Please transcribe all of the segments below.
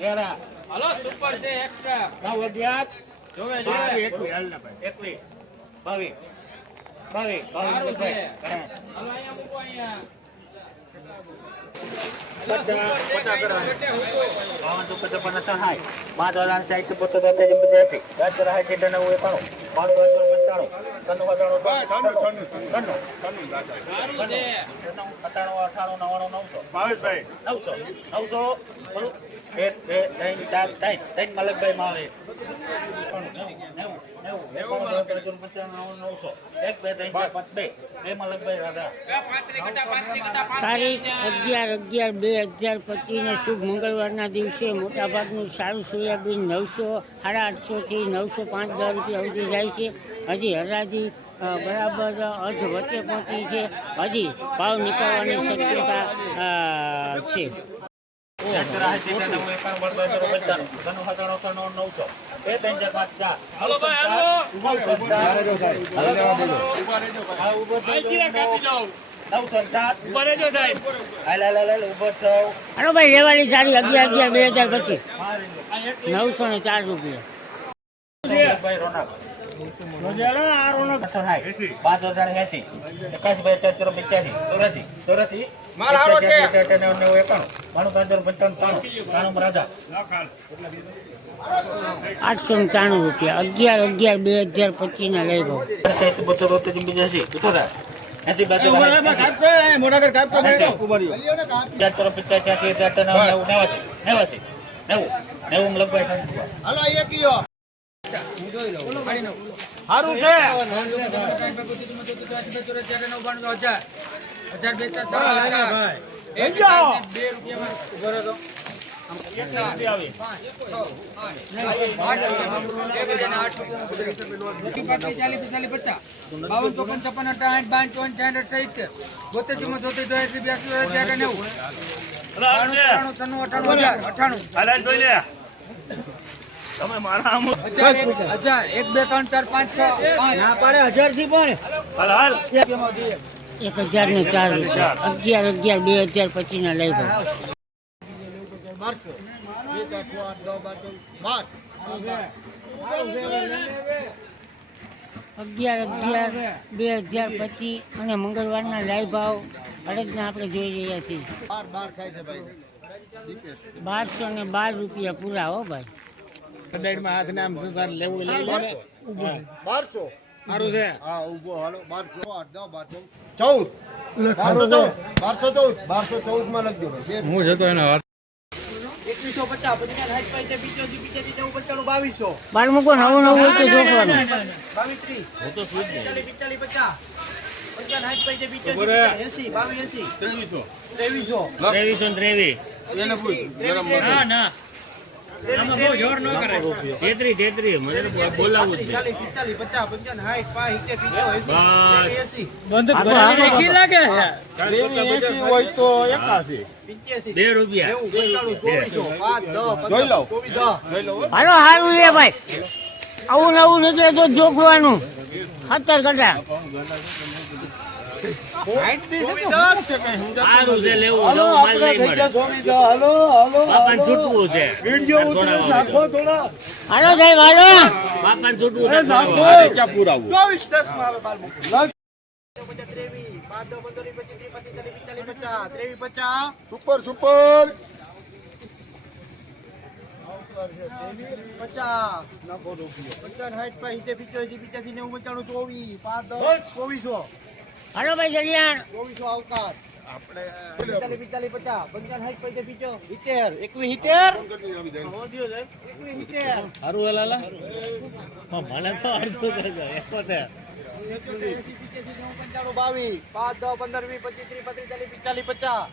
કેળા હાલો સુપર છે એક્સ્ટ્રા જોવે જોવે હાલ ના ભાઈ. એકવીસ બાવીસ બાવીસ બાવીસ સારું છે. હા. હાલો અહીંયા મૂકો અહીંયા પચાસ, પચાસ કરાય. કેટલે મૂકો? બાવન તો પચાસ પચાસ સહાય. પાંચ હજાર. દસ એકાણું. પાંચ અઠાણું. સારું છે અઠાણું, અઠાણું, નવ્વાણું, નવસો. નવસો. નવસો. બોલું. એક, બે, ત્રણ, ચાર, ત્રણ. ત્રણ મલકભાઈ માવે. નેવું, નેવું, નેવું. એકાણું, બે, ત્રણ, પંચાણું, નવસો. એક, બે, ત્રણ, ચાર, પાંચ, બે. બે મલકભાઈ રાધા. પાંત્રી કટા પાંત્રી કટા તારીખ અગિયાર અગિયાર બે અગિયાર પચીસને શુભ મંગળવારના દિવસે મોટાભાગનું સારું સોયાબીન નવસો સાડા આઠસોથી નવસો પાંચ હજાર રૂપિયા સુધી જાય છે હજી હરાજી બરાબર અધ વચ્ચે પહોંચી છે હજી ભાવ નીકળવાની શક્યતા છે ચાર. ભાઈ, રેવાડી સારી અગિયાર અગિયાર બે હજાર પચીસ નવસો ને ચાર રૂપિયા આઠસો ને ત્રાણું રૂપિયા અગિયાર અગિયાર બે હજાર પચીસના લઈ ગયો ચારસો પચાસ. નેવું. નેવું લગભગ સારું છે. હજાર બે બાવન ચોપન છપ્પન અઠાવન બાવન ચોવન સાઠ સાહિત્ય બોતેર ચુમ્મોતેર ચોતેર ચોરાસી બ્યાસી ચાર નેવું અઠાણું ત્રાણું ત્રાણું અઠાણું મારા આમ હજાર એક હજાર એક બે ત્રણ ચાર પાંચ છ પાંચ. એક હજાર ને ચાર અગિયાર અગિયાર બે હજાર પચીસના લઈ ભાવ અગિયાર અગિયાર બે હજાર પચીસ અને મંગળવારના લાઈ ભાવ અડદના આપણે જોઈ રહ્યા છીએ. બારસો ને બાર રૂપિયા પૂરા હો ભાઈ. બારસો. સારું છે. હા ઊભો હાલો બારસો આઠ દસ બારસો. ચૌદ. બારસો ચૌદ. બારસો ચૌદ. બારસો ચૌદમાં લખજો હું જતો એના એકવીસો પચાસ પંચાવન સાઠ પંચાવન પિત્યોતેર પિત્યાસી નેવું પંચાણું બાવીસો. બાર મૂકો નવું નવું હોય તો જોખવાનું. બાવીસ ત્રીસ પચાસ. પંચાવન પિત્યાસી એસી બાવીસ એસી. ત્રેવીસો. ત્રેવીસો. ત્રેવીસો ત્રેવીસ. ના ના. તેત્રી તેત્રી મને બોલાવું બે રૂપિયા. આવું નવું નથી તો જોખવાનું. સત્તર કટા હાલો સાહેબ હાલો. છૂટવું સુપર ચોવીસ દસમાં આવે બાર મૂકો. ત્રેવીસ, પાંચ, દસ, પંદર, વીસ, પચીસ, ત્રીસ, પત્રીસ, ચાલીસ, પિસ્તાલીસ, પચાસ. ત્રેવીસ, પચાસ. પચાસ. પંચાવન સાઠ પિત્યાસી નેવું પંચાણું ચોવીસ પાંચ દસ ચોવીસો. હાલો ભાઈ જલિયાણ ચોવીસો અવકાશ પિસ્તાલીસ પિસ્તાલીસ પચાસ. પંચાવન સાઠ પંચાવન પિત્યો સિત્તેર. એકવીસ સિત્તેર. એકવીસ સિત્તેર. મને તો અડધું એકોતેર. બાવીસ. પાંચ દસ પંદર વીસ પચીસ ત્રીસ પત્રીસ ચાલીસ પિસ્તાલીસ પચાસ.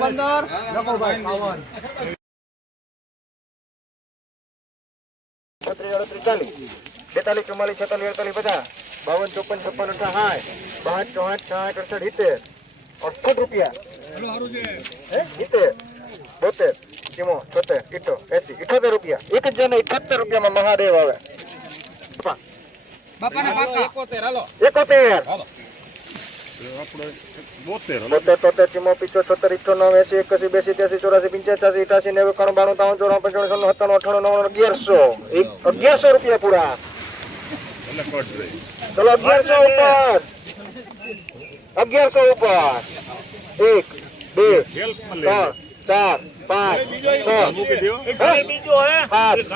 પંદર લખો ભાઈ બાવન બત્રીસ અડત્રીસ ચાલીસ. બેતાલીસ ચુમ્માલીસ છેતાલીસ અડતાલીસ પચાસ. બાવન ચોપન છપ્પન અઠાવન પાંચ ચોસઠ સાઠ અડસઠ સિત્તેર. અડસઠ રૂપિયા? બોતેર. ચીમો છોતેર. ઇઠો એસી. ઇઠોતેર રૂપિયા. એક જ જણા ઇઠોતેર રૂપિયામાં મહાદેવ આવે. એકોતેર બોતેર તોતેર ચીમો પીચો છોતેર ઇઠો નવ એસી એકાસી બેસી ત્યાસી ચોરાસી પંચ્યાસી ઇઠાસી નેવું એકાણું બાણું ત્રાણું ચોરાણું પંચાણું સત્તાણું અઠાણું નવ્વાણું અગિયારસો. અગિયારસો રૂપિયા પૂરા. ચલો અગિયારસો ઉપર. અગિયારસો ઉપર. એક બે ત્રણ ચાર પાંચ છ. ભાઈ. આઠ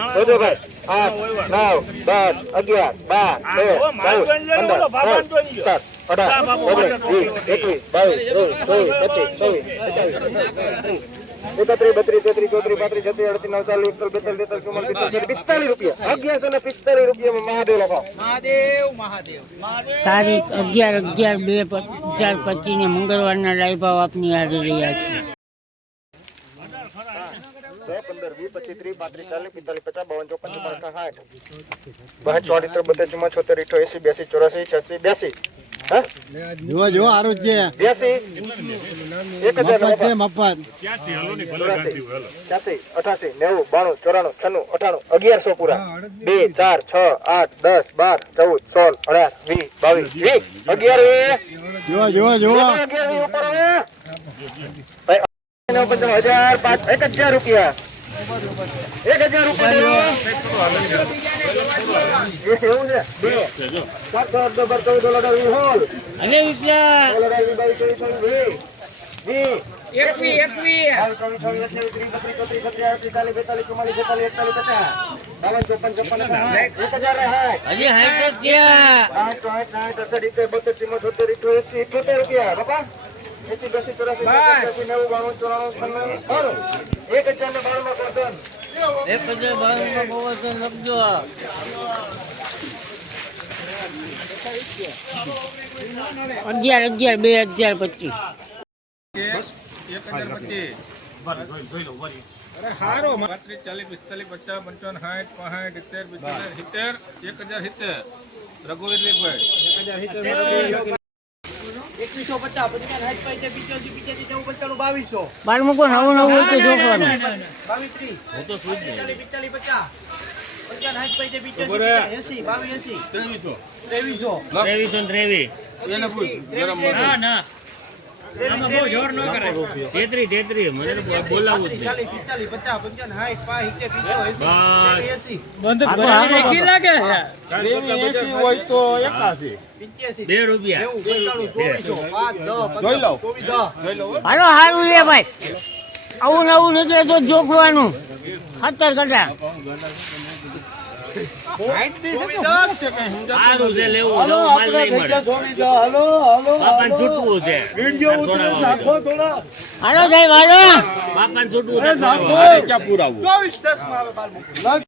નવ દસ અગિયાર બાર તેર ચૌદ પંદર સોળ સત્તર અઢાર ઓગણીસ વીસ એકવીસ બાવીસ ત્રેવીસ ચોવીસ પચીસ છવ્વીસ સત્તાવીસ એકત્રીસ બત્રીસ તેત્રીસ ચોત્રીસ પાંત્રીસ છત્રીસ અડતીસ નવચાલીસ એકતાલીસ બેતાલીસ તેતાલીસ ચુમ્માલીસ પિસ્તાલીસ પિસ્તાલીસ રૂપિયા. અગિયારસો ને પિસ્તાલીસ રૂપિયામાં મહાદેવ લખો તારીખ અગિયાર અગિયાર બે હજાર પચીસને મંગળવારના લાઈ ભાવ આપની હારી રહ્યા છે. પંદર વીસ પચીસ ત્રીસ પાંત્રીસ ચાલીસ પિસ્તાલીસ પચાસ બાવન ચોપન ચોપન સાઠ. બાર ચોડીસ બત્રીસ ચુમ્મા છોતેર ઇઠો એસી બેસી ચોરાસી છ્યાસી બ્યાસી હા? જુઓ જો છે. એક હજાર મફત છે મફત. અઠાસી નેવું બાણું ચોરાણું છન્નું અઠાણું અગિયારસો પૂરા. બે ચાર છ આઠ દસ બાર ચૌદ સોળ અઢાર વીસ બાવીસ વીસ અગિયાર જુઓ જુઓ જો અગિયાર હજાર પાંચ એક હજાર રૂપિયા. એક હજાર રૂપિયા. બાપા? એંસી, બેસી ચોરાસી, બસ. પંચ્યાસી, નેવું, બાણું, ચોરાણું, બાણું. એક હજાર ને બાણુંમાં કોટન. એક હજાર બાવીસમાં બહુ હશે લખજો અગિયાર અગિયાર બે હજાર પચીસ. હારો પાંત્રીસ ચાલીસ પિસ્તાલીસ પચાસ પંચાવન સાઠ પાંસઠ સિત્તેર સિત્તેર એક હજાર સિત્તેર. રઘુવીર લીકભાઈ એકવીસો પચાસ પંચાવન સાઠ પંચાવન પિત્યોતેર પિત્યાસી નેવું પંચાણું બાવીસો. બાર મૂકો નવું નવું હોય તો જોખવાનું. બાવીસ ત્રીસ પિસ્તાલીસ પિસ્તાલીસ પચાસ. પંચાવન સાઠ પંચાવન પિત્યાસી એસી બાવીસ એસી. ત્રેવીસો. ત્રેવીસો. ને ત્રેવીસ. ના ના. તેત્રી તેત્રી મને જ નહીં. બે રૂપિયા. હાલો હારું લે ભાઈ. આવું નવું નીકળે તો જોખવાનું. સત્તર કટા હાલો સાહેબ હાલો બાપાને છૂટવું છે. ક્યાં પુરાવું